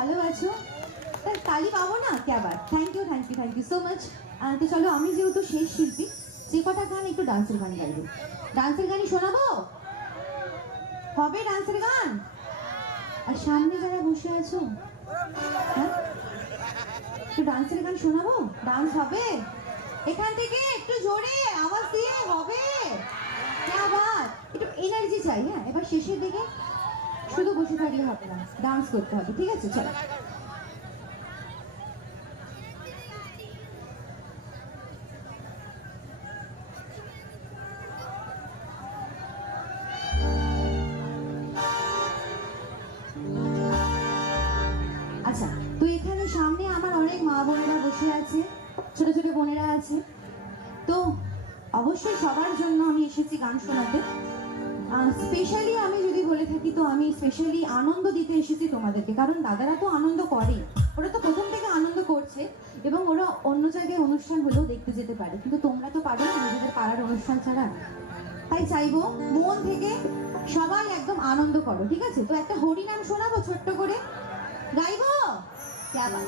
ভালো আছো? তালি পাবো না? কে আবার? Thank you so much. তো চলো, আমি যেহেতু শেষ শিল্পী, যে কটা গান একটু ডান্সের গান গাইবো। ডান্সের গানই শোনাবো? হবে ডান্সের গান? আর সামনে যারা বসে আছো, হ্যাঁ, একটু ডান্সের গান শোনাবো? ডান্স হবে? এখান থেকে একটু জোরে আওয়াজ দিয়ে হবে? আবার একটু এনার্জি চাই। হ্যাঁ, এবার শেষের দিকে শুধু বসে থাকলে হবে না, ডান্স করতে হবে। ঠিক আছে, চলো। আচ্ছা, তো এখানে সামনে আমার অনেক মা বোনেরা বসে আছে, ছোট ছোট বোনেরা আছে। তো অবশ্যই সবার জন্য আমি এসেছি গান শোনাতে। স্পেশালি আমি যদি বলে থাকি, তো আমি স্পেশালি আনন্দ দিতে এসেছি তোমাদেরকে। কারণ দাদারা তো আনন্দ করে, ওরা তো প্রথম থেকে আনন্দ করছে, এবং ওরা অন্য জায়গায় অনুষ্ঠান হলেও দেখতে যেতে পারে, কিন্তু তোমরা তো পারো না নিজেদের পাড়ার অনুষ্ঠান ছাড়া। তাই চাইবো মন থেকে সবাই একদম আনন্দ করো, ঠিক আছে? তো একটা হরিনাম শোনাবো ছোট্ট করে, গাইবো? চলো।